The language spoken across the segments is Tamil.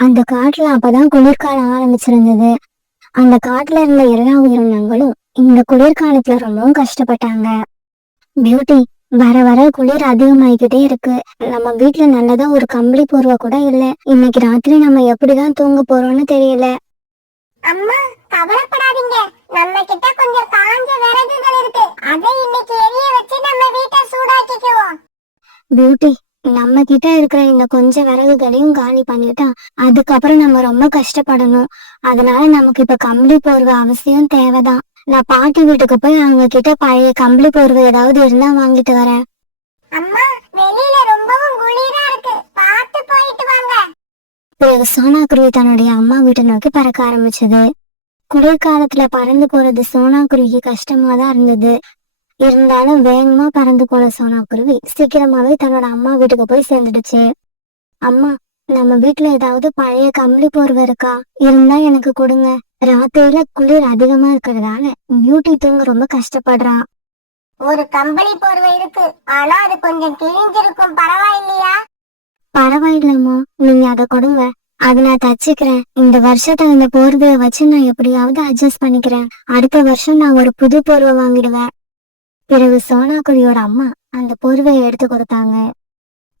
அந்த காட்டுல அப்பதான் குளிர்காலம் ஆரம்பிச்சிருந்தது. அந்த காட்டுல இருந்த எல்லா உயிரினங்களும் இந்த குளிர்காலத்துல ரொம்பவும் கஷ்டப்பட்டாங்க. பியூட்டி, வர வர குளிர் அதிகமாயிக்கிட்டே இருக்கு. நம்ம வீட்டுல நல்லதா ஒரு கம்பளி போர்வை கூட இல்ல. இன்னைக்கு ராத்திரி நம்ம எப்படிதான் தூங்க போறோம்னு தெரியல. அம்மா, கவலைப்படாதீங்க. நம்ம கிட்ட கொஞ்சம் காஞ்ச விறகுகள் இருக்கு. அதை இன்னைக்கு எரிய வச்சு நம்ம வீட்டை சூடாக்கிக்குவோம். பியூட்டி, நம்ம கிட்ட இருக்கிற இந்த கொஞ்சம் விறகுகளையும் காலி பண்ணிட்டா அதுக்கப்புறம் நம்ம ரொம்ப கஷ்டப்படணும். அதனால நமக்கு இப்ப கம்பளி போர்வை அவசியம் தேவைதான். நான் பாட்டி வீட்டுக்கு போய் அவங்க கிட்ட பழைய கம்பளி போர்வை ஏதாவது இருந்தா வாங்கிட்டு வரேன். அம்மா, வெளியில ரொம்பவும் குளிரா இருக்கு. பார்த்து போயிட்டு வாங்க. பிறகு சோனா குருவி தன்னுடைய அம்மா வீட்டை நோக்கி பறக்க ஆரம்பிச்சது. குளிர்காலத்துல பறந்து போறது சோனா குருவிக்கு கஷ்டமா தான் இருந்தது. இருந்தாலும் வேகமா பறந்து போன சோனா குருவி சீக்கிரமாவே தன்னோட அம்மா வீட்டுக்கு போய் சேர்ந்துடுச்சு. அம்மா, நம்ம வீட்டுல ஏதாவது பழைய கம்பளி போர்வை இருக்கா? இருந்தா எனக்கு கொடுங்க. ராத்திரியில குளிர் அதிகமா இருக்கிறதால பியூட்டி தூங்க ரொம்ப கஷ்டப்படுறா. ஒரு கம்பளி போர்வை இருக்கு, ஆனா அது கொஞ்சம் கிழிஞ்சிருக்கும். பரவாயில்லையா? பரவாயில்லம்மா, நீங்க அதை கொடுங்க. அதை நான் தச்சுக்கிறேன். இந்த வருஷத்துல இந்த போர்வையை வச்சு நான் எப்படியாவது அட்ஜஸ்ட் பண்ணிக்கிறேன். அடுத்த வருஷம் நான் ஒரு புது போர்வை வாங்கிடுவேன். பிறகு சோனா குருவியோட அம்மா அந்த போர்வையை எடுத்து கொடுத்தாங்க.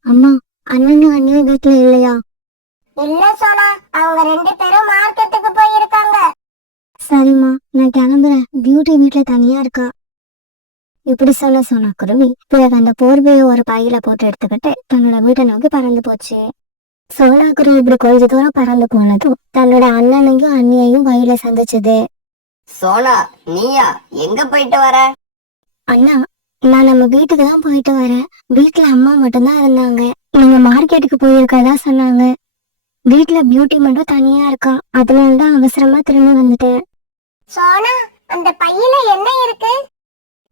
அம்மா, அண்ணனும் அண்ணியும் வீட்டுல இல்லையா? இல்ல சோனா, அவங்க 2 பேரும் மார்க்கெட்டுக்கு போயிருக்காங்க. சரிம்மா, நான் கிளம்புறேன். பியூட்டி வீட்டுல தனியா இருக்கா. இப்படி சொல்ல சோனா குருவி பிறகு அந்த போர்வையை ஒரு பையில போட்டு எடுத்துக்கிட்டு தன்னோட வீட்டை நோக்கி பறந்து போச்சு. சோனா குருவி இப்படி கொஞ்ச தூரம் பறந்து போனதும் தன்னோட அண்ணனையும் அண்ணியையும் வழியில சந்திச்சது. சோனா, நீயா? எங்க போயிட்டு வர? அண்ணா, நான் நம்ம வீட்டுக்கு தான் போயிட்டு வரேன். வீட்டுல அம்மா மட்டும்தான் இருந்தாங்க. நீங்க மார்க்கெட்டுக்கு போயிருக்கதா சொன்னாங்க. வீட்டுல பியூட்டி மட்டும் தனியா இருக்கா. அதனாலதான் அவசரமா திரும்பி வந்துட்டேன். சோனா, அந்த பையில என்ன இருக்கு?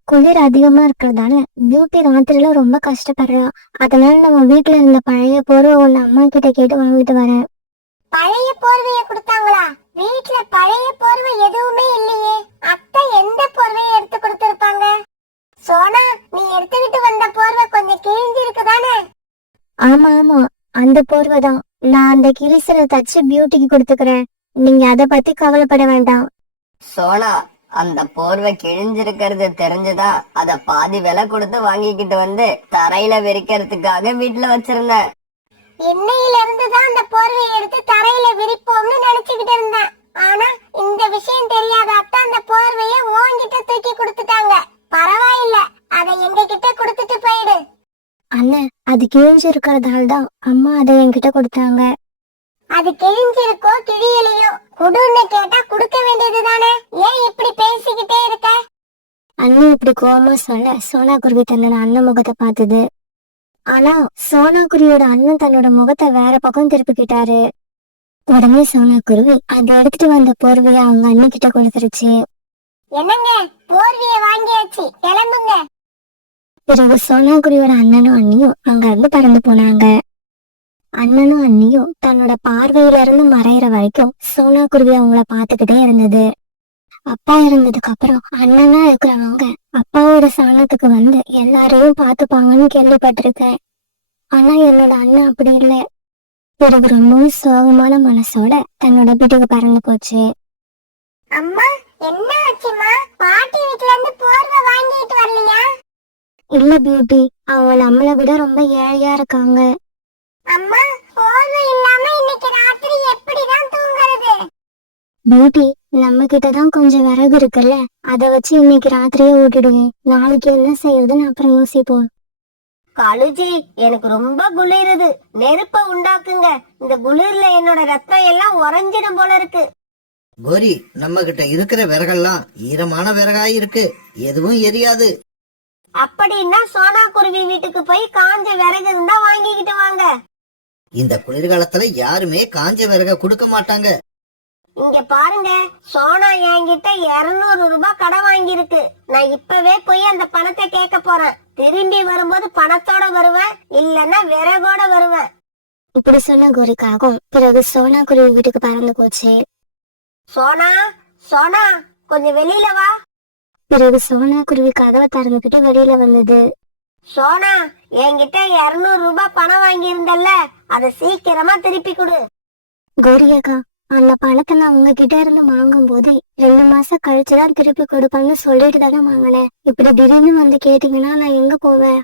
குளிர் அதிகமா இருக்கிறதால பியூட்டி ராத்திரில ரொம்ப கஷ்டப்படுறா. அதனால நம்ம வீட்டுல இருந்த பழைய போர்வை ஒண்ணு அம்மா கிட்ட கேட்டு வாங்கிட்டு வரேன். பழைய போர்வைய கொடுத்தாங்களா? வீட்டுல பழைய போர்வை எதுவுமே இல்லையே. அத்தை எந்த போர்வையை எடுத்து கொடுத்திருப்பாங்க? சோனா, நீ எடுத்துக்கிட்டு வந்த போர்வை கொஞ்சம் கிழிஞ்சு இருக்குதானே? ஆமா ஆமா, அந்த போர்வை தான். நான் அந்த கிழிசலை தச்சு பியூட்டிக்கு கொடுத்துக்கிறேன். நீங்க அதை பத்தி கவலைப்பட வேண்டாம். சோனா, அந்த போர்வை கிழிஞ்சிருக்கிறது தெரிஞ்சுதா அத பாதி விலை கொடுத்து வாங்கிக்கிட்டு வந்து தரையில விரிக்கிறதுக்காக வீட்டுல வச்சிருந்தேன். இன்னையில இருந்துதான் அந்த போர்வையை எடுத்து தரையில விரிப்போம்னு நினைச்சுக்கிட்டு இருந்தேன். ஆனா இந்த விஷயம் தெரியாத அத்தை அந்த போர்வைய உன்கிட்ட தூக்கி கொடுத்துட்டாங்க. பரவாயில்ல, அதை எங்க கிட்ட கொடுத்துட்டு போயிடு. அண்ணன், அது கிழிஞ்சு இருக்கிறதால தான் அம்மா அதை என்கிட்ட கொடுத்தாங்க. அது கிழிஞ்சிருக்கோ கிழியலையோ, குடுன்னு கேட்டா கொடுக்க வேண்டியது தானே. ஏன் இப்படி பேசிக்கிட்டே இருக்க? அண்ணன் இப்படி கோவமா சொல்ல சோனா குருவி தன்னோட அண்ணன் முகத்தை பார்த்தது. ஆனா சோனா குருவியோட அண்ணன் தன்னோட முகத்தை வேற பக்கம் திருப்பிக்கிட்டாரு. உடனே சோனா குருவி அதை எடுத்துட்டு வந்த போர்வைய அவங்க அண்ணன் கிட்ட கொடுத்துருச்சு. என்னங்க, போர்வைய வாங்கியாச்சு, கிளம்புங்க. பிறகு சோனா குருவியோட அண்ணனும் அண்ணியும் அங்க இருந்து பறந்து போனாங்க. அண்ணனும் அண்ணியும் தன்னோட பார்வையில இருந்து மறையிற வரைக்கும் சோனா குருவி அவங்கள பாத்துக்கிட்டே இருந்தது. அப்பா இருந்ததுக்கு அப்புறம் அண்ணனா இருக்கிறவங்க அப்பாவோட சாணத்துக்கு வந்து எல்லாரையும் பாத்துப்பாங்கன்னு கேள்விப்பட்டிருக்கேன். ஆனா என்னோட அண்ணன் அப்படி இல்லை. பிறகு ரொம்பவும் சோகமான மனசோட தன்னோட வீட்டுக்கு பறந்து போச்சு. அம்மா, என்ன ஆச்சுமா? பாட்டி வீட்ல இருந்து போர்வை வாங்கிட்டு வரலையா? இல்ல பியூட்டி, அவங்க நம்மளை விட ரொம்ப ஏழையா இருக்காங்க. அம்மா, போர்வை இல்லாம இன்னைக்கு ராத்திரி எப்படிதான் தூங்குறது? பியூட்டி, நம்ம கிட்டதான் கொஞ்சம் விறகு இருக்குல்ல, அதை வச்சு இன்னைக்கு ராத்திரியே ஓட்டிடுவேன். நாளைக்கு என்ன செய்யறதுன்னு அப்புறம் யோசிப்போம். காலுஜி, எனக்கு ரொம்ப குளிருது. நெருப்ப உண்டாக்குங்க. இந்த குளிர்ல என்னோட ரத்தம் எல்லாம் உறைஞ்சிடும் போல இருக்கு. கோரி, நம்ம கிட்ட இருக்கிற விறகெல்லாம் ஈரமான விறகாய் இருக்கு, எதுவும் எரியாது. அப்படின்னா சோனா குருவி வீட்டுக்கு போய் காஞ்ச விறகு இருந்தா வாங்கிக்கிட்டு வாங்க. இந்த குளிர்காலத்துல யாருமே காஞ்ச விறக கொடுக்க மாட்டாங்க. இங்க பாருங்க, சோனா என்கிட்ட 200 ரூபாய் கடன் வாங்கியிருக்கு. நான் இப்பவே போய் அந்த பணத்தை கேட்க போறேன். திரும்பி வரும்போது பணத்தோட வருவேன், இல்லன்னா விறகோட வருவேன். இப்படி சொன்ன கோரிக்காகும். பிறகு சோனா குருவி வீட்டுக்கு பறந்து போச்சு. சோனா, சோனா, கொஞ்சம் வெளியில வா. பிறகு சோனா குருவி கதவை திறந்துகிட்டு வெளியில வந்தது. சோனா, என்கிட்ட 200 ரூபாய் பணம் வாங்கி இருந்தல்ல, அதை சீக்கிரமா திருப்பி கொடு. கௌரி அக்கா, அந்த பணத்தை நான் உங்ககிட்ட இருந்து வாங்கும் போது 2 மாசம் கழிச்சுதான் திருப்பி கொடுப்பேன்னு சொல்லிட்டு தானே வாங்கினேன். இப்படி திடீர்னு வந்து கேட்டீங்கன்னா நான் எங்க போவேன்?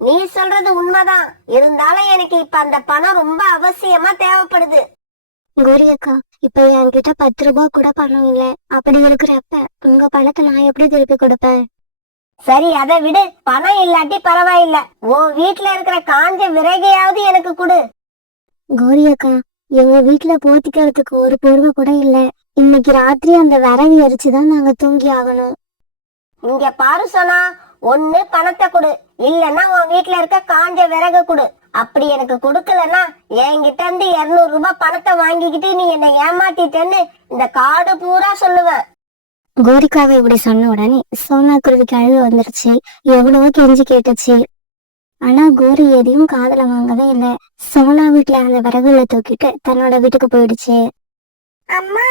நீ சொல்றது உண்மைதான். இருந்தாலும் எனக்கு இப்ப அந்த பணம் ரொம்ப அவசியமா தேவைப்படுது. கௌரி அக்கா, இப்ப என்கிட்ட 10 ரூபாய் கூட பணம் இல்ல. அப்படி இருக்கிறப்ப உங்க பணத்தை நான் எப்படி திருப்பி கொடுப்பேன்? சரி, அதை விடு. பணம் இல்லாட்டி பரவாயில்ல, உன் வீட்டுல இருக்கிற காஞ்ச விறகையாவது எனக்கு கொடு. கௌரி அக்கா, எங்க வீட்டுல போத்திக்கிறதுக்கு ஒரு பொருள் கூட இல்ல. இன்னைக்கு ராத்திரி அந்த விறகு எரிச்சுதான் நாங்க தூங்கி ஆகணும். இங்க பாரு சோனா, ஒண்ணு பணத்தை கொடு, இல்லன்னா உன் வீட்டுல இருக்க காஞ்ச விறகு கொடு. அப்படி எனக்கு கொடுக்கலன்னா என்கிட்ட இருந்து 200 ரூபாய் பணத்தை வாங்கிக்கிட்டு நீ என்னை ஏமாத்திட்டேன்னு இந்த காடு பூரா சொல்லுவேன். கோரிக்காவை இப்படி சொன்ன உடனே சோனா குருவிக்கு அழுகு வந்துருச்சு. எவ்வளவோ கெஞ்சி கேட்டுச்சு. ஆனா கோரி எதையும் காதுல வாங்கவே இல்லை. சோனா வீட்டுல அந்த விறகுல தூக்கிட்டு தன்னோட வீட்டுக்கு போயிடுச்சு. அம்மா,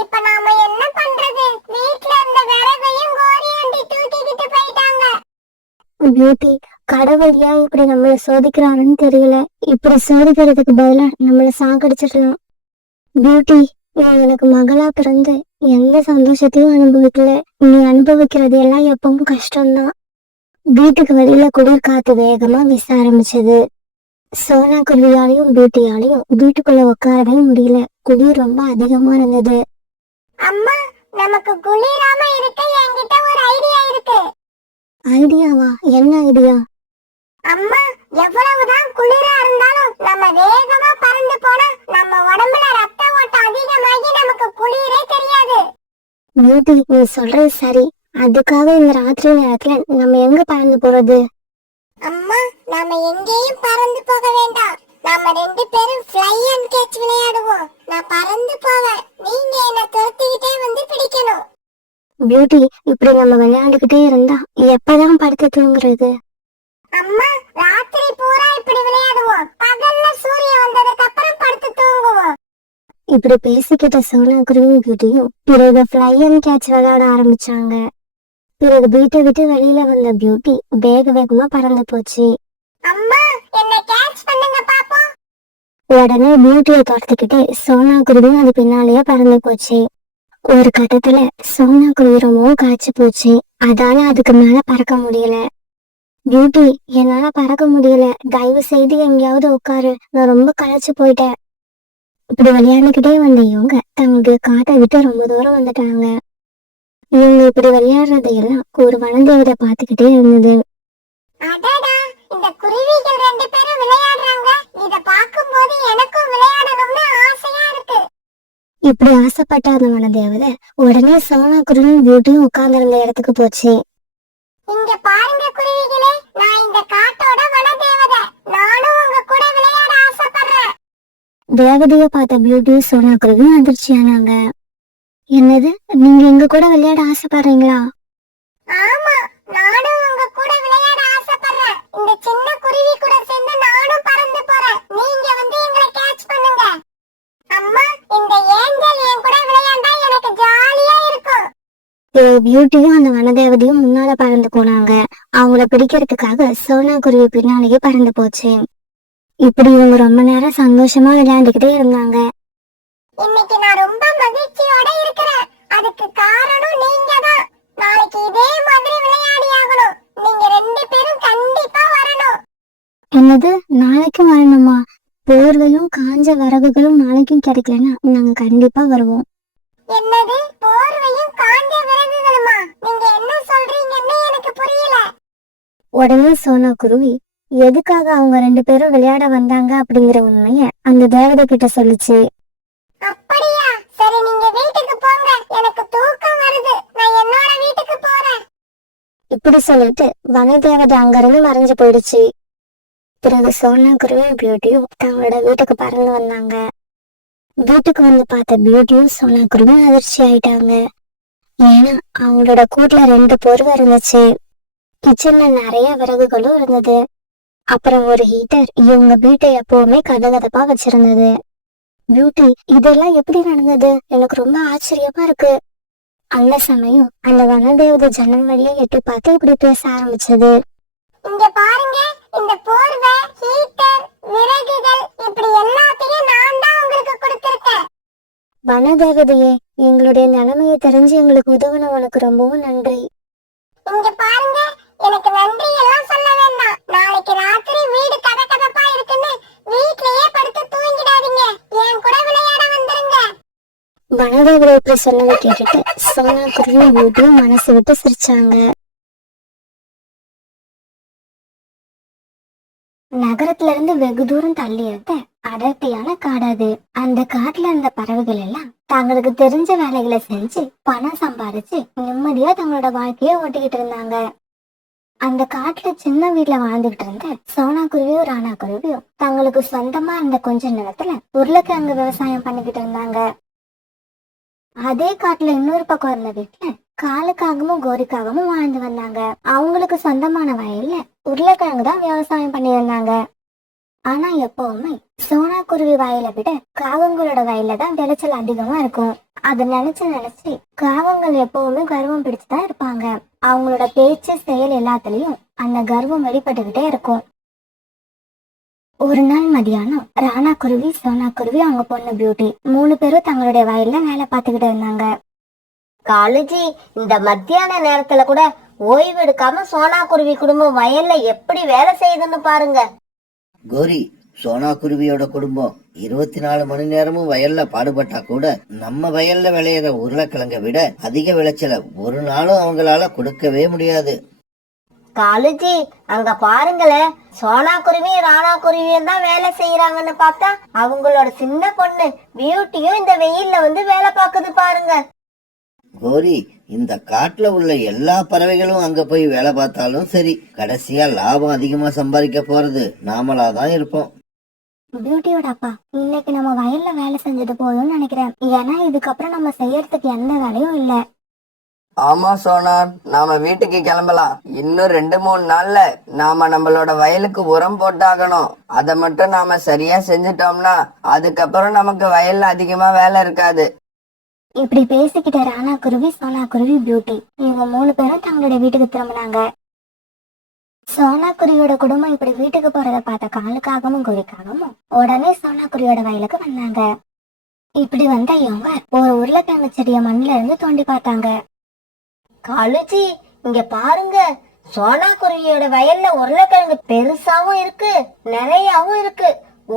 இப்ப நாம என்ன பண்றது? வீட்ல இருந்த விறகையும் கோரி ஆண்டி தூக்கிக்கிட்டு போயிட்டாங்க. பியூட்டி, கடவுள் ஏன் இப்படி நம்மள சோதிக்கிறாருன்னு தெரியல. இப்படி சோதிக்கிறதுக்கு பதிலா நம்மள சாகடிச்சிடலாம். பியூட்டி, நீ எனக்கு மகளா பிறந்து எந்த சந்தோஷத்தையும் அனுபவிக்கல. நீ அனுபவிக்கிறது எல்லாம் எப்பவும் கஷ்டம்தான். வீட்டுக்கு வெளியில குளிர் காத்து வேகமா வீச ஆரம்பிச்சது. சோனா குருவியாலையும் பியூட்டியாலையும் வீட்டுக்குள்ள உட்காரவே முடியல. குளிர் ரொம்ப அதிகமா இருந்தது. அம்மா, நமக்கு குளிராம இருக்க என்கிட்ட ஒரு ஐடியா இருக்கு. ஐடியாவா? என்ன ஐடியா? அம்மா, எவ்வளவுதான் குளிரா இருந்தாலும் நம்ம வேகமா பறந்து போனா நம்ம உடம்புல ரத்த ஓட்டம் அதிகமாகி நமக்கு குளிரே தெரியாது. பியூட்டி, நீ சொல்றது சரி. அதுக்காக இந்த ராத்திரி நேரத்துல நம்ம எங்க பறந்து போறது? அம்மா, நாம எங்கேயும் பறந்து போக வேண்டாம். நாம 2 பேரும் ஃப்ளை அண்ட் கேட்ச் விளையாடுவோம். நான் பறந்து போவேன், நீங்க என்ன துரத்திக்கிட்டே வந்து பிடிக்கணும். பியூட்டி, இப்படி நம்ம விளையாண்டுகிட்டே இருந்தா எப்பதான் படுத்து தூங்குறது? அம்மா, ராத்திரி பூரா இப்படி விளையாடுவோம். பகல்ல சூரியன் வந்ததுக்கு அப்புறம் படுத்து தூங்குவோம். இப்படி பேசிக்கிட்ட சோனா குருவியும் பியூட்டியும் பிறகு ஃப்ளை அண்ட் கேட்ச் விளையாட ஆரம்பிச்சாங்க. பிறகு வீட்டை விட்டு வெளியில வந்த பியூட்டி வேக வேகமா பறந்து போச்சு. அம்மா, என்ன கேட்ச் பண்ணுங்க பாப்போம். உடனே பியூட்டியை துரத்துக்கிட்டு சோனா குருவியும் அது பின்னாலேயே பறந்து போச்சு. ஒரு கட்டத்துல சோனா குருவி ரொம்பவும் காய்ச்சி போச்சு. அதால அதுக்கு மேல பறக்க முடியல. பியூட்டி, என்னால பறக்க முடியல, தயவு செய்து எங்கேயாவது உட்காரு, நான் ரொம்ப களைச்சு போயிட்டேன். இப்படி விளையாண்டுக்கிட்டே வந்த இவங்க தங்களுக்கு காட்டை விட்டு ரொம்ப தூரம் வந்துட்டாங்க. இவங்க இப்படி விளையாடுறதையெல்லாம் ஒரு வனதேவதை பார்த்துக்கிட்டே இருந்தது. அடடா, இந்த குருவிகள் 2 பேரும் விளையாடுறாங்க. இத பாக்கும்போது எனக்கும் விளையாடணும்னு ஆசையா இருக்கு. இப்படி ஆசைப்பட்ட அந்த வனதேவதை உடனே சோனா குருவியும் பியூட்டியும் உட்கார்ந்திருந்த இடத்துக்கு போச்சு. இங்க பாருங்க குருவிகளே, நான் இந்த காட்டோட வனதேவதை. நானும் உங்க கூட விளையாட ஆசைப்படுறேன். தேவதைய பார்த்த பியூட்டியும் சோனா குருவியும் அதிர்ச்சியானாங்க. என்னது, நீங்க எங்க கூட விளையாட ஆசைப்படுறீங்களா? ஆமா, நானும் உங்க கூட விளையாட ஆசைப்படுறேன். இந்த சின்ன குருவி கூட சேர்ந்து நானும் பறந்து போறேன். நீங்க வந்து எங்களை கேட்ச் பண்ணுங்க. அம்மா, இந்த ஏஞ்சல் என் கூட விளையாண்டா எனக்கு ஜாலியா இருக்கும். பியூட்டியும் அந்த வனதேவதையும் முன்னால பறந்து போனாங்க. அவங்கள பிடிக்கிறதுக்காக சோனா குருவி பின்னாலேயே பறந்து போச்சு. இப்படி இவங்க ரொம்ப நேரம் சந்தோஷமா விளையாண்டுக்கிட்டே இருந்தாங்க. இன்னைக்கு நான் ரொம்ப மகிழ்ச்சியோட இருக்கிறேன். அதுக்கு காரணம் நீங்க தான். நாளைக்கு இதே மாதிரி விளையாடி ஆகணும். நீங்க 2 பேரும் கண்டிப்பா வரணும். என்னது, நாளைக்கும் வரணுமா? போர்வையும் காஞ்ச விறகுகளும் நாளைக்கும் கிடைக்கலன்னா நாங்க கண்டிப்பா வருவோம். என்னது, போர்வையும் காஞ்ச விறகுகளுமா? நீங்க என்ன சொல்றீங்கன்னு எனக்கு புரியல. உடனே சோனா குருவி எதுக்காக அவங்க 2 பேரும் விளையாட வந்தாங்க அப்படிங்கிற உண்மைய அந்த தேவதை கிட்ட சொல்லுச்சு. அப்படியா? சரி, நீங்க வீட்டுக்கு போங்க. எனக்கு தூக்கம் வருது. நான் என்னோட வீட்டுக்கு போறேன். இப்படி சொல்லிட்டு வனதேவதை அங்கிருந்து மறைஞ்சு போயிடுச்சு. பிறகு சோனா குருவியும் பியூட்டியும் தங்களோட வீட்டுக்கு பறந்து வந்தாங்க. வீட்டுக்கு வந்து பார்த்த பியூட்டியும் சோனா குருவியும் அதிர்ச்சி ஆயிட்டாங்க. ஏன்னா அவங்களோட கூட்டுல 2 போர்வை இருந்துச்சு. கிச்சன்ல நிறைய விறகுகளும் இருந்தது. அப்புறம் ஒரு ஹீட்டர் இவங்க வீட்டை எப்பவுமே கதகதப்பா வச்சிருந்தது. பியூட்டி, இதெல்லாம் எப்படி நடந்தது? எனக்கு ரொம்ப ஆச்சரியமா இருக்கு. அந்த சமயம் அந்த வனதேவதை ஜன்னல் வழியா எட்டி பார்த்து இப்படி பேச ஆரம்பிச்சது. இங்க பாருங்க, இந்த போர்வை, ஹீட்டர், விறகுகள் இப்படி எல்லாத்தையும் நான் தான் உங்களுக்கு கொடுத்திருக்கேன். வனதேவதையே, எங்களுடைய நிலைமையை தெரிஞ்சு எங்களுக்கு உதவுன உனக்கு ரொம்பவும் நன்றி. இங்க பாருங்க, எனக்கு நன்றி எல்லாம் சொல்ல வேண்டாம். நாளைக்கு ராத்திரி வீடு கதகதப்பா இருக்குன்னு வீட்லயே படுத்து தூங்கிடாதீங்க. என் கூட விளையாட வந்துருங்க. வனதேவதை இப்படி சொன்னதை கேட்டுட்டு சோனா குருவி பியூட்டியும் மனசு விட்டு சிரிச்சாங்க. நகரத்துல இருந்து வெகு தூரம் தள்ளி இருந்த அடர்த்தியான காடு அது. அந்த காட்டுல இருந்த பறவைகள் எல்லாம் தங்களுக்கு தெரிஞ்ச வேலைகளை செஞ்சு பணம் சம்பாதிச்சு நிம்மதியா தங்களோட வாழ்க்கைய ஓட்டிக்கிட்டு இருந்தாங்க. அந்த காட்டுல சின்ன வீட்டுல வாழ்ந்துகிட்டு இருந்த சோனா குருவியும் ராணா குருவியும் தங்களுக்கு சொந்தமா இருந்த கொஞ்ச நிலத்துல உருளைக்கிழங்கு விவசாயம் பண்ணிக்கிட்டு இருந்தாங்க. அதே காட்டுல இன்னொரு பக்கம் இருந்த வீட்டுல காலுக்காகவும் கோரிக்காகவும் வாழ்ந்து வந்தாங்க. அவங்களுக்கு சொந்தமான வயல்ல உருளைக்கிழங்கு தான் விவசாயம் பண்ணியிருந்தாங்க. ஆனா எப்பவுமே சோனா குருவி வயலை விட காகங்களோட வயல்ல தான் விளைச்சல் அதிகமா இருக்கும். அதை நினைச்சு காகங்கள் எப்பவுமே கர்வம் பிடிச்சுதான் இருப்பாங்க. அவங்களோட பேச்சு செயல் எல்லாத்துலயும் அந்த கர்வம் வெளிப்பட்டுக்கிட்டே இருக்கும். ஒரு நாள் மதியானம் ராணா குருவி, சோனா குருவி, அவங்க பொண்ணு பியூட்டி 3 பேரும் தங்களுடைய வயல்ல வேலை பார்த்துக்கிட்டு இருந்தாங்க. காலுஜி, இந்த மத்தியான நேரத்துல கூட ஓய்வு எடுக்காம சோனா குருவி குடும்பம் வயல்ல எப்படி வேலை செய்யுதுன்னு பாருங்க. கோரி, சோனா குருவியோட குடும்பம் 24 மணி நேரமும் வயல்ல பாடுபட்டா கூட நம்ம வயல்ல விளையிற உருளைக்கிழங்க விட அதிக விளைச்சலை ஒரு நாளும் அவங்களால கொடுக்கவே முடியாது. காலுஜி, அங்க பாருங்களேன், சோனா குருவி ராணா குருவியும் தான் வேலை செய்யறாங்கன்னு பார்த்தா அவங்களோட சின்ன பொண்ணு பியூட்டியும் இந்த வெயில்ல வந்து வேலை பார்க்குது பாருங்க. கோரி, இந்த காட்டுல உள்ள எல்லா பறவைகளும் அங்க போய் வேலை பார்த்தாலும் சரி, கடைசியா லாபம் அதிகமா சம்பாதிக்க போறது நாமளாதான் இருப்போம். பியூட்டியோட அப்பா, இன்னைக்கு நம்ம வயல்ல வேலை செஞ்சது போதும்னு நினைக்கிறேன். ஏன்னா இதுக்கப்புறம் நம்ம செய்யறதுக்கு எந்த வேலையும் இல்ல. ஆமா சோனா, நாம வீட்டுக்கு கிளம்பலாம். இன்னும் 2-3 நாள்ல நாம நம்மளோட வயலுக்கு உரம் போட்டாகணும். அதை மட்டும் நாம சரியா செஞ்சுட்டோம்னா அதுக்கப்புறம் நமக்கு வயல்ல அதிகமா வேலை இருக்காது. இப்படி பேசிக்கிட்ட ராணா குருவி, சோனா குருவி, பியூட்டி இவங்க 3 பேரும் தங்களுடைய வீட்டுக்கு திரும்பினாங்க. சோனா குருவியோட குடும்பம் இப்படி வீட்டுக்கு போறத பார்த்த காலுக்காகவும் கோரிக்காகவும் உடனே சோனா குருவியோட வயலுக்கு வந்தாங்க. இப்படி வந்த இவங்க ஒரு உருளைக்கிழங்கு செடிய மண்ணுல இருந்து தோண்டி பார்த்தாங்க. காலுஜி, இங்க பாருங்க, சோனா குருவியோட வயல்ல உருளைக்கிழங்கு பெருசாவும் இருக்கு, நிறையாவும் இருக்கு.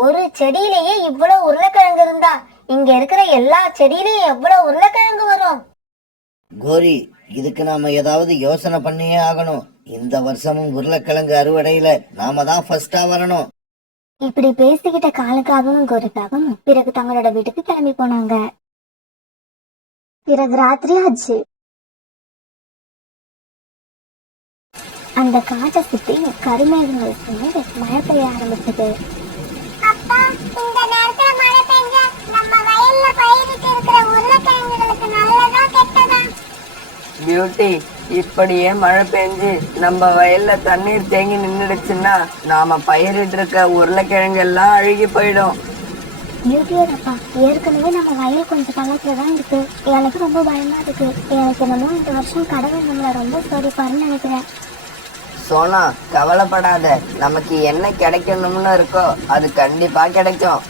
ஒரு செடியிலேயே இவ்வளவு உருளைக்கிழங்கு இருந்தா இங்க இருக்கிற எல்லா செடியிலயும் எவ்வளவு உருளைக்கிழங்கு வரும்? கோரி, இதுக்கு நாம ஏதாவது யோசனை பண்ணியே ஆகணும். இந்த வருஷமும் உருளைக்கிழங்கு அறுவடையில நாம தான் ஃபர்ஸ்டா வரணும். இப்படி பேசிக்கிட்ட காலுக்காகவும் கோரிக்காகவும் பிறகு தங்களோட வீட்டுக்கு கிளம்பி போனாங்க. பிறகு ராத்திரி ஆச்சு. அந்த காட்டை சுத்தி கருமேகங்கள் சேர்ந்து மழை பெய்ய ஆரம்பிச்சது. அப்பா, இந்த நேரத்துல மழை பெஞ்சா நம்ம வயல்ல பயிரிட்டு இருக்கிற உருளைக்கிழங்குகளுக்கு நல்லதா கெட்டதா? பியூட்டி, இப்படியே மழை பெஞ்சு நம்ம வயல்ல தண்ணீர் தேங்கி நின்றுடுச்சுன்னா நாம பயிரிட்டு இருக்க உருளைக்கிழங்கு எல்லாம் அழுகி போயிடும். பியூட்டியோட அப்பா, ஏற்கனவே நம்ம வயல் கொஞ்சம் பள்ளத்துலதான் இருக்கு. எனக்கு ரொம்ப பயமா இருக்கு. எனக்கு என்னமோ இந்த வருஷம் கடவுள் நம்மள ரொம்ப சோதிப்பாருன்னு நினைக்கிறேன். சோனா, கவலைப்படாத. நமக்கு என்ன கிடைக்கணும்னு இருக்கோ அது கண்டிப்பா கிடைக்கும்.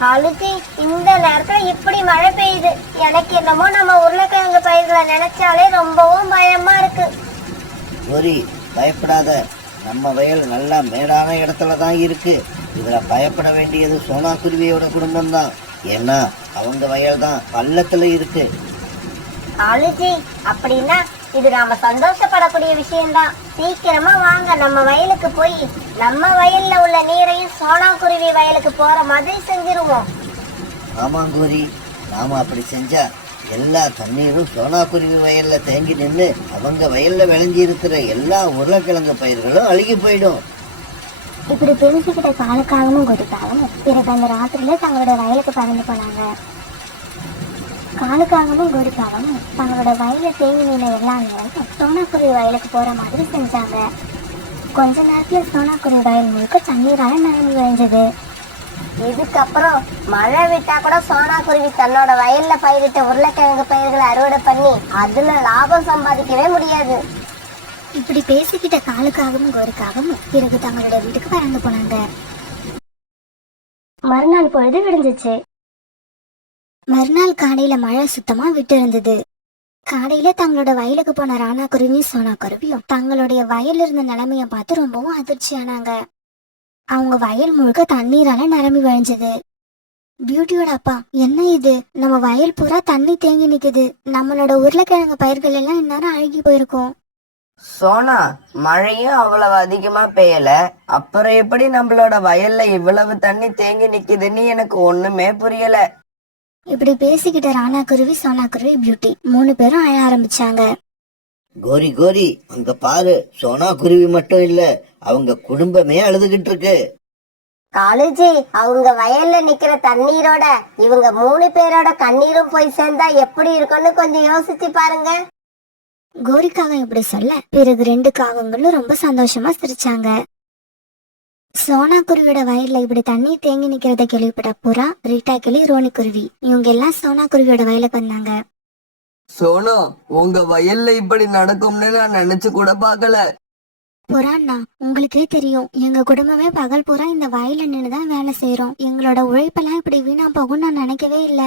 காலுஜி, இந்த நேரத்துல இப்படி மழை பெய்யுது. எனக்கு என்னமோ நம்ம உருளைக்கிழங்கு பயிர்களை நினைச்சாலே ரொம்பவும் பயமா இருக்கு. கோரி, பயப்படாத. நம்ம வயல் நல்லா மேடான இடத்துல தான் இருக்கு. இதுல பயப்பட வேண்டியது சோனா குருவியோட குடும்பம் தான். ஏன்னா அவங்க வயல் தான் பள்ளத்துல இருக்கு. காலுஜி, அப்படின்னா இது நாம சந்தோஷப்படக்கூடிய விஷயம்தான். சீக்கிரமா வாங்க, நம்ம வயலுக்கு போய் நம்ம வயல்ல உள்ள நீரையும் சோனா குருவி வயலுக்கு போற மாதிரி செஞ்சிருவோம். ஆமா கோரி, நாம அப்படி செஞ்சா எல்லா தண்ணீரும் சோனா குருவி வயல்ல தேங்கி நின்று அவங்க வயல்ல விளைஞ்சி இருக்கிற எல்லா உருளைக்கிழங்கு பயிர்களும் அழுகி போயிடும். இப்படி பேசிக்கிட்ட காலுக்காகவும் கோரிக்காகவும் பிறகு அந்த ராத்திரியில தங்களோட வயலுக்கு பறந்து போனாங்க. காலுக்காகவும் கோரிக்காகவும் தங்களோட வயல தேங்கி நின்ற எல்லா நேரமும் சோனாக்குருவி வயலுக்கு போற மாதிரி செஞ்சாங்க. கொஞ்ச நேரத்துல சோனாக்குருவி வயல் முழுக்க தண்ணீரால நனைஞ்சு விளைஞ்சது. இதுக்கப்புறம் மழை விட்டா கூட சோனா குருவி தன்னோட வயல்ல பயிரிட்ட உருளைக்கிழங்கு பயிர்களை அறுவடை பண்ணி அதுல லாபம் சம்பாதிக்கவே முடியாது. இப்படி பேசிக்கிட்ட காலுக்காகவும் கோரிக்காகவும் பிறகு தங்களுடைய வீட்டுக்கு பறந்து போனாங்க. மறுநாள் பொழுது விடிஞ்சிச்சு. மறுநாள் காலையில மழை சுத்தமா விட்டு இருந்தது. காலையில தங்களோட வயலுக்கு போன ராணா குருவியும் சோனா குருவியும் தங்களுடைய வயல்ல இருந்த நிலைமைய பார்த்து ரொம்பவும் அதிர்ச்சியானாங்க. அவங்க வயல் முழுக்க தண்ணீரால நிரம்பி வழிஞ்சது. பியூட்டியோட அப்பா, என்ன இது, நம்ம வயல் பூரா தண்ணி தேங்கி நிக்குது. நம்மளோட உருளைக்கிழங்கு பயிர்கள் எல்லாம் இந்நேரம் அழுகி போயிருக்கும். சோனா, மழையும் அவ்வளவு அதிகமா பெய்யல, அப்புறம் எப்படி நம்மளோட வயல்ல இவ்வளவு தண்ணி தேங்கி நிக்குதுன்னு எனக்கு ஒண்ணுமே புரியல. இப்படி பேசிக்கிட்ட ராணா குருவி, சோனா குருவி, பியூட்டி 3 பேரும் அழ ஆரம்பிச்சாங்க. கோரி கோரி, அங்க பாரு, சோனா குருவி மட்டும் இல்ல, அவங்க குடும்பமே அழுதுகிட்டு இருக்கு. காலேஜி, அவங்க வயல்ல நிக்கிற தண்ணீரோட இவங்க 3 பேரோட கண்ணீரும் போய் சேர்ந்தா எப்படி இருக்கும்னு கொஞ்சம் யோசிச்சு பாருங்க. கோரிக்காகம் இப்படி சொல்ல பிறகு 2 காகங்களும் ரொம்ப சந்தோஷமா சிரிச்சாங்க. சோனா குருவியோட வயல்ல இப்படி தண்ணீர் தேங்கி நிக்கிறத கேள்விப்பட்ட புறா, ரீட்டா கிளி, ரோனி குருவி இவங்க எல்லாம் சோனா குருவியோட வயலுக்கு வந்தாங்க. சோனா, உங்க வயல்ல இப்படி நடக்கும்னு நான் நினைச்சு கூட பார்க்கல. புறாண்ணா, உங்களுக்கே தெரியும், எங்க குடும்பமே பகல் பூரா இந்த வயல்ல நின்னுதான் வேலை செய்யறோம். எங்களோட உழைப்பெல்லாம் இப்படி வீணா போகும் நான் நினைக்கவே இல்ல.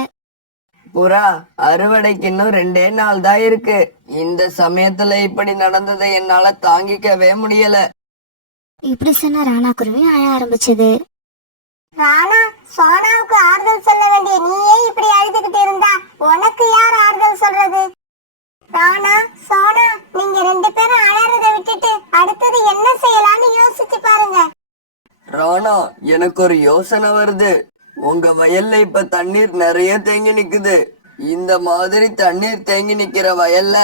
புறா, அறுவடைக்கு இன்னும் 2 நாள் தான் இருக்கு. இந்த சமயத்துல இப்படி நடந்ததை என்னால தாங்கிக்கவே முடியல. இப்படி சொன்ன ராணா குருவி அழ ஆரம்பிச்சது. ராணா, சோனாவுக்கு ஆறுதல் சொல்ல வேண்டிய நீயே இப்படி அழுதுகிட்டு இருந்தா உனக்கு யார் ஆறுதல் சொல்றது? ராணா, சோனா, நீங்க 2 பேரும் அழறத விட்டுட்டு அடுத்தது என்ன செய்யலாம்னு யோசிச்சு பாருங்க. ராணா, எனக்கு ஒரு யோசனை வருது. உங்க வயல்ல இப்ப தண்ணீர் நிறைய தேங்கி நிக்குது. இந்த மாதிரி தண்ணீர் தேங்கி நிக்கிற வயல்ல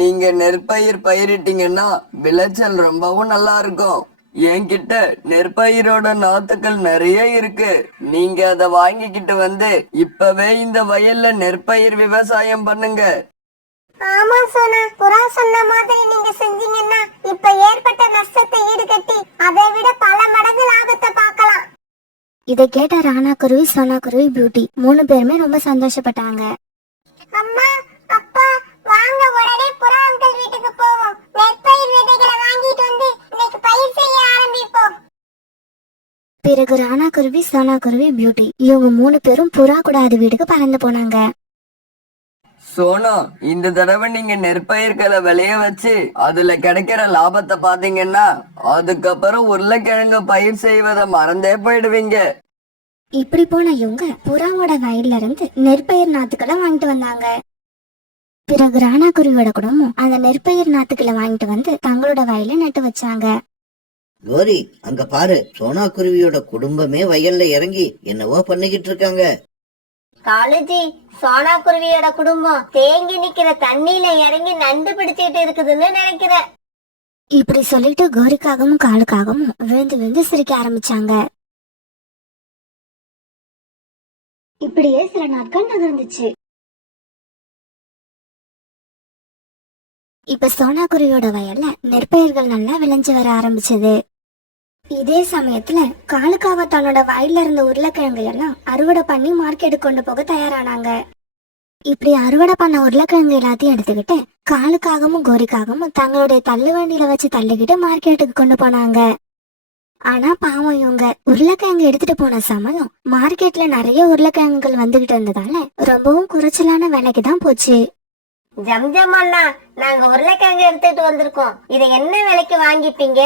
நீங்க நெற்பயிர் பயிரிட்டீங்கன்னா விளைச்சல் ரொம்பவும் நல்லா இருக்கும். என்கிட்ட நெற்பயிரோட நாத்துக்கள் நிறைய இருக்கு. நீங்க அதை வாங்கிக்கிட்டு வந்து இப்பவே இந்த வயல்ல நெற்பயிர் விவசாயம் பண்ணுங்க. ஆமா சோனா, புறா சொன்ன மாதிரி நீங்க செஞ்சீங்கன்னா இப்ப ஏற்பட்ட நஷ்டத்தை ஈடுகட்டி அதை விட பல மடங்கு லாபத்தை பார்க்கலாம். இதை கேட்ட ராணா குருவி, சோனா குருவி, பியூட்டி 3 பேருமே ரொம்ப சந்தோஷப்பட்டாங்க. அம்மா, அப்பா, வாங்க உடனே புறா அங்கிள் வீட்டுக்கு போவோம். நெற்பயிர் விதைகளை வாங்கிட்டு வந்து இன்னைக்கு பயிர் செய்ய ஆரம்பிப்போம். பிறகு ராணா குருவி, சோனா குருவி, பியூட்டி இவங்க 3 பேரும் புறா கூட அது வீட்டுக்கு பறந்து போனாங்க. சோனா, இந்த தடவை நீங்க நெற்பயிர்களை விளைய வச்சு அதுல கிடைக்கிற லாபத்தை பாத்தீங்கன்னா அதுக்கப்புறம் உருளைக்கிழங்கு பயிர் செய்வதை மறந்தே போயிடுவீங்க. இப்படி போன இவங்க புறாவோட வயல்ல இருந்து நெற்பயிர் நாத்துக்களை வாங்கிட்டு வந்தாங்க. பிறகு ராணா குருவியோட குடும்பம் அந்த நெற்பயிர் நாத்துக்களை வாங்கிட்டு வந்து தங்களோட வயல்ல நட்டு வச்சாங்க. கோரி, அங்க பாரு, சோனா குருவியோட குடும்பமே வயல்ல இறங்கி என்னவோ பண்ணிக்கிட்டு இருக்காங்க. காலேஜி, சோனா குருவியோட குடும்பம் தேங்கி நிக்கிற தண்ணியில இறங்கி நண்டு பிடிச்சிட்டு இருக்குதுன்னு நினைக்கிறேன். இப்படி சொல்லிட்டு கோரிக்காகவும் காலுக்காகவும் விழுந்து விழுந்து சிரிக்க ஆரம்பிச்சாங்க. இப்படியே சில நாட்கள் நகர்ந்துச்சு. இப்ப சோனா குருவியோட வயல்ல நெற்பயிர்கள் நல்லா விளைஞ்சு வர ஆரம்பிச்சது. இதே சமயத்துல காலுக்காக தன்னோட வயல்ல இருந்த உருளைக்கிழங்கு எல்லாம் அறுவடை பண்ணி மார்க்கெட்டுக்கு கொண்டு போக தயாரானாங்க. இப்படி அறுவடை பண்ண உருளைக்கிழங்கு எல்லாத்தையும் எடுத்துக்கிட்டு காலுக்காகவும் கோரிக்காகவும் தங்களுடைய தள்ளு வண்டியில வச்சு தள்ளிக்கிட்டு மார்க்கெட்டுக்கு கொண்டு போனாங்க. ஆனா பாவம், இவங்க உருளைக்கிழங்கு எடுத்துட்டு போன சமயம் மார்க்கெட்ல நிறைய உருளைக்கிழங்குகள் வந்துகிட்டு இருந்ததால ரொம்பவும் குறைச்சலான விலைக்கு தான் போச்சு. ஜம்ஜம் அண்ணா, நாங்க உருளைக்கிழங்கு எடுத்துட்டு வந்திருக்கோம். இதை என்ன விலைக்கு வாங்கிப்பீங்க?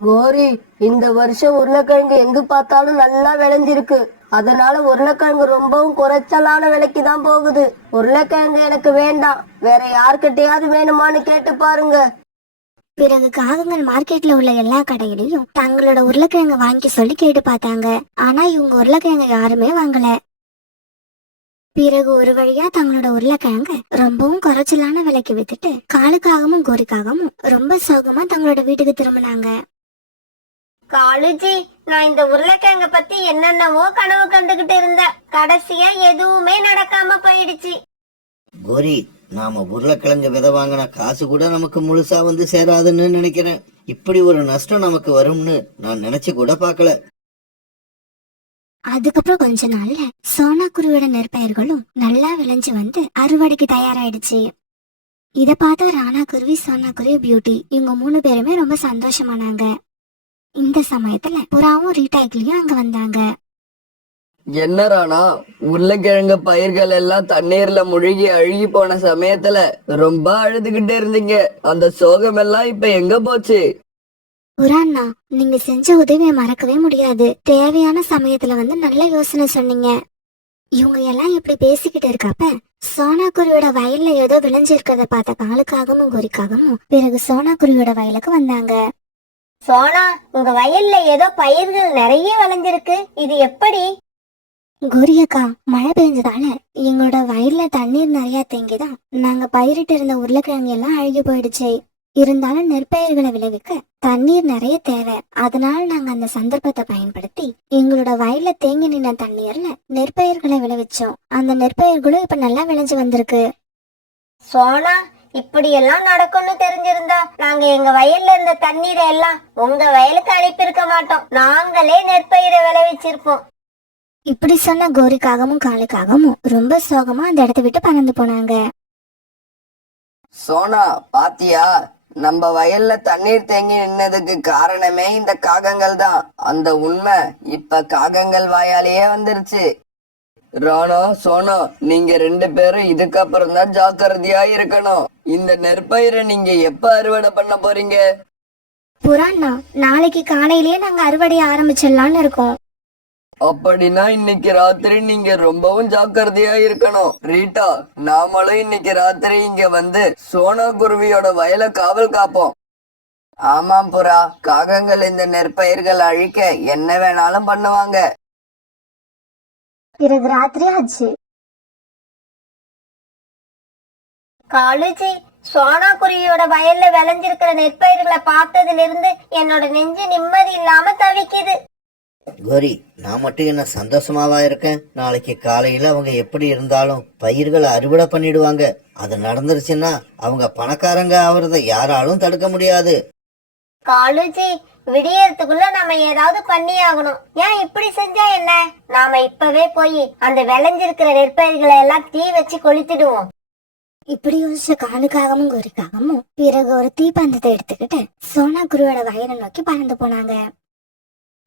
கோரி, இந்த வருஷம் உருளைக்கிழங்கு எங்க பார்த்தாலும் நல்லா விளைஞ்சிருக்கு. அதனால உருளைக்கிழங்கு ரொம்பவும் குறைச்சலான விலைக்கு தான் போகுது. உருளைக்கிழங்கு எனக்கு வேண்டாம், வேற யார்கிட்டயாவது வேணுமான்னு கேட்டு பாருங்க. பிறகு காகங்கள் மார்க்கெட்ல உள்ள எல்லா கடையிலையும் தங்களோட உருளைக்கிழங்கு வாங்கி சொல்லி கேட்டு பார்த்தாங்க. ஆனா இவங்க உருளைக்கிழங்கு யாருமே வாங்கல. பிறகு ஒரு வழியா தங்களோட உருளைக்கிழங்கு ரொம்பவும் குறைச்சலான விலைக்கு வித்துட்டு காலுக்காகவும் கோரிக்காகவும் ரொம்ப சோகமா தங்களோட வீட்டுக்கு திரும்பினாங்க. காலேஜி, நான் இந்த உருளைக்கிழங்க பத்தி என்னென்னவோ கனவு கண்டுகிட்டு இருந்தேன். கடைசியா எதுவுமே நடக்காம போயிடுச்சு. கோரி, நாம உருளைக்கிழங்கு விதை வாங்கின காசு கூட நமக்கு முழுசா வந்து சேராதுன்னு நினைக்கிறேன். இப்படி ஒரு நஷ்டம் நமக்கு வரும்னு நான் நினைச்சு கூட பார்க்கல. அதுக்கப்புறம் கொஞ்ச நாள்ல சோனா குருவியோட நெற்பயிர்களும் நல்லா விளைஞ்சு வந்து அறுவடைக்கு தயாராயிடுச்சு. இத பார்த்த ராணா குருவி, சோனா குருவி, பியூட்டி இவங்க 3 பேருமே ரொம்ப சந்தோஷமானாங்க. இந்த சமயத்துல புறாவும் ரீட்டாய்க்கிளியும் அங்க வந்தாங்க. என்ன ராணா, உருளைக்கிழங்கு பயிர்கள் எல்லாம் தண்ணீர்ல முழுகி அழுகி போன சமயத்துல ரொம்ப அழுதுகிட்டே இருந்தீங்க. அந்த சோகம் எல்லாம் இப்ப எங்க போச்சு? புறாண்ணா, நீங்க செஞ்ச உதவியை மறக்கவே முடியாது. தேவையான சமயத்துல வந்து நல்ல யோசனை சொன்னீங்க. இவங்க எல்லாம் இப்படி பேசிக்கிட்டு இருக்கப்ப சோனா குருவியோட வயல்ல ஏதோ விளைஞ்சிருக்கிறத பார்த்த காலுக்காகவும் குறிக்காகவும் பிறகு சோனா குருவியோட வயலுக்கு வந்தாங்க. சோனா, உங்க வயல்ல ஏதோ பயிர்கள் நிறைய விளைஞ்சிருக்கு, இது எப்படி? கோரியக்கா, மழை பெஞ்சதால எங்களோட வயல்ல தண்ணீர் நிறைய தேங்கிதான் நாங்க பயிரிட்டு இருந்த உருளைக்கிழங்கு எல்லாம் அழுகி போயிடுச்சு. இருந்தாலும் நெற்பயிர்களை விளைவிக்க தண்ணீர் நிறைய தேவை. அதனால நாங்க அந்த சந்தர்ப்பத்தை பயன்படுத்தி எங்களோட வயல்ல தேங்கி நின்ன தண்ணீர்ல நெற்பயிர்களை விளைவிச்சோம். அந்த நெற்பயிர்களும் இப்ப நல்லா விளைஞ்சு வந்திருக்கு. சோனா, இப்படி எல்லாம் நடக்கும்னு தெரிஞ்சிருந்தா நாங்க எங்க வயல்ல இருந்த தண்ணீரை எல்லாம் உங்க வயலுக்கு அனுப்பியிருக்க மாட்டோம். நாங்களே நெற்பயிரை விளைவிச்சிருப்போம். இப்படி சொன்ன கோரிக்காகவும் காலுக்காகவும் ரொம்ப சோகமா அந்த இடத்த விட்டு பறந்து போனாங்க. சோனா, பாத்தியா, நம்ம வயல்ல தண்ணீர் தேங்கி நின்னதுக்கு காரணமே இந்த காகங்கள் தான். அந்த உண்மை இப்ப காகங்கள் வாயாலேயே வந்துருச்சு. ராணா, சோனா, நீங்க 2 பேரும் இதுக்கப்புறம் தான் ஜாக்கிரதையா இருக்கணும். இந்த நெற்பயிரை நீங்க எப்ப அறுவடை பண்ண போறீங்க? புறாண்ணா, நாளைக்கு காலையிலேயே நாங்க அறுவடை ஆரம்பிச்சிடலான்னு இருக்கோம். அப்படின்னா இன்னைக்கு ராத்திரி நீங்க ரொம்பவும் ஜாக்கிரதையா இருக்கணும். ரீட்டா, நாமளும் இன்னைக்கு ராத்திரி இங்க வந்து சோனா குருவியோட வயலை காவல் காப்போம். ஆமாம் புறா, காகங்கள் இந்த நெற்பயிர்கள் அழிக்க என்ன வேணாலும் பண்ணுவாங்க. பிறகு ராத்திரி ஆச்சு. காலுஜி, சோனா குருவியோட வயல்ல விளைஞ்சிருக்கிற நெற்பயிர்களை பார்த்ததுல இருந்து என்னோட நெஞ்சு நிம்மதி இல்லாம தவிக்குது. கோரி, நான் மட்டும் என்ன சந்தோஷமாவா இருக்கேன்? நாளைக்கு காலையில அவங்க எப்படி இருந்தாலும் பயிர்களை அறுவடை பண்ணிடுவாங்க. அது நடந்துருச்சுன்னா அவங்க பணக்காரங்க ஆவறதை யாராலும் தடுக்க முடியாது. காலுஜி, விடியறதுக்குள்ள நாம ஏதாவது பண்ணி ஆகணும். ஏன் இப்படி செஞ்சா என்ன? நாம இப்பவே போய் அந்த விளைஞ்சிருக்கிற நெற்பயிர்களை எல்லாம் தீ வச்சு கொளுத்திடுவோம். இப்படி யோசிச்ச காலுக்காகவும் கோரிக்காகவும் பிறகு ஒரு தீப்பந்தத்தை எடுத்துக்கிட்டு சோனா குருவியோட வயலை நோக்கி பறந்து போனாங்க.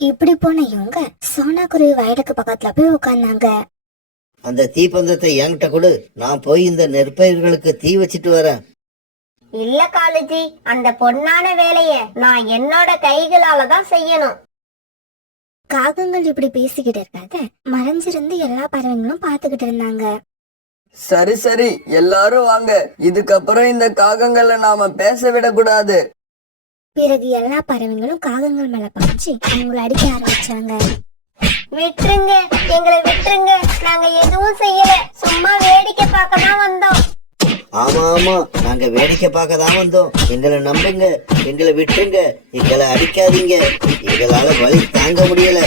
இப்படி போன இவங்க சோனா குருவி வயலுக்கு பக்கத்துல போய் உட்கார்ந்தாங்க. அந்த தீப்பந்தத்தை என்கிட்ட கொடு, நான் போய் இந்த நெற்பயிர்களுக்கு தீ வச்சிட்டு வரேன். இல்ல காலுஜி, அந்த பொன்னான வேலைய நான் என்னோட கைகளால தான் செய்யணும். காகங்கள் இப்படி பேசிக்கிட்டு இருக்காத மறைஞ்சிருந்து எல்லா பறவைங்களும் பாத்துக்கிட்டு இருந்தாங்க. சரி சரி, எல்லாரும் வாங்க. இதுக்கப்புறம் இந்த காகங்களை நாம பேச விடக்கூடாது. பிறகு எல்லா பறவைங்களும் காகங்கள் மேல பாய்ச்சி அவங்களை அடிக்க ஆரம்பிச்சாங்க. விட்டுருங்க, எங்களை விட்டுருங்க. நாங்க எதுவும் செய்யல, சும்மா வேடிக்கை பார்க்க தான் வந்தோம். ஆமா ஆமா, நாங்க வேடிக்கை பார்க்க தான் வந்தோம். எங்களை நம்புங்க, எங்களை விட்டுருங்க, எங்களை அடிக்காதீங்க, எங்களால வலி தாங்க முடியல.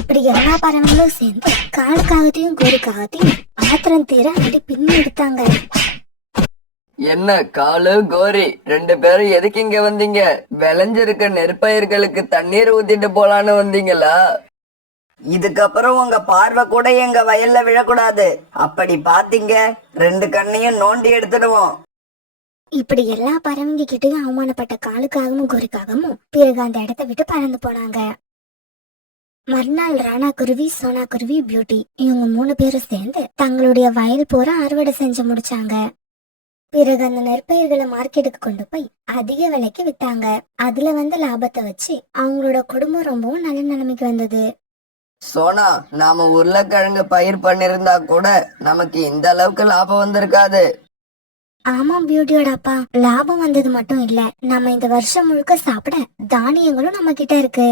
இப்படி எல்லா பறவைங்களும் சேர்ந்து காலுக்காகத்தையும் கோரிக்காகத்தையும் ஆத்திரம் தீர அடி பின்னி எடுத்தாங்க. என்ன காலு, கோரி 2 பேரும் எதுக்கு இங்க வந்தீங்க? விளைஞ்சிருக்க நெற்பயிர்களுக்கு தண்ணீர் ஊத்திட்டு போலான்னு வந்தீங்களா? இதுக்கப்புறம் உங்க பார்வை கூட எங்க வயல்ல விழக்கூடாது. அப்படி பாத்தீங்க 2 கண்ணையும் நோண்டி எடுத்துடுவோம். இப்படி எல்லா பறவைங்க கிட்டையும் அவமானப்பட்ட காலுக்காகவும் கோரிக்காகவும் பிறகு அந்த இடத்த விட்டு பறந்து போனாங்க. மறுநாள் ராணா குருவி, சோனா குருவி, பியூட்டி இவங்க 3 பேரும் சேர்ந்து தங்களுடைய வயல் பூரா அறுவடை செஞ்சு முடிச்சாங்க. பிறகு அந்த நெற்பயிர்களை மார்க்கெட்டுக்கு கொண்டு போய் அதிக விலைக்கு வித்தாங்க. அதுல வந்த லாபத்தை வச்சு அவங்களோட குடும்பம் ரொம்பவும் நல்ல நிலைமைக்கு வந்தது. சோனா, நாம உருளைக்கிழங்கு பயிர் பண்ணிருந்தா கூட நமக்கு இந்த அளவுக்கு லாபம் வந்திருக்காது. ஆமா பியூட்டியோட அப்பா, லாபம் வந்தது மட்டும் இல்ல, நம்ம இந்த வருஷம் முழுக்க சாப்பிட தானியங்களும் நம்ம கிட்ட இருக்கு.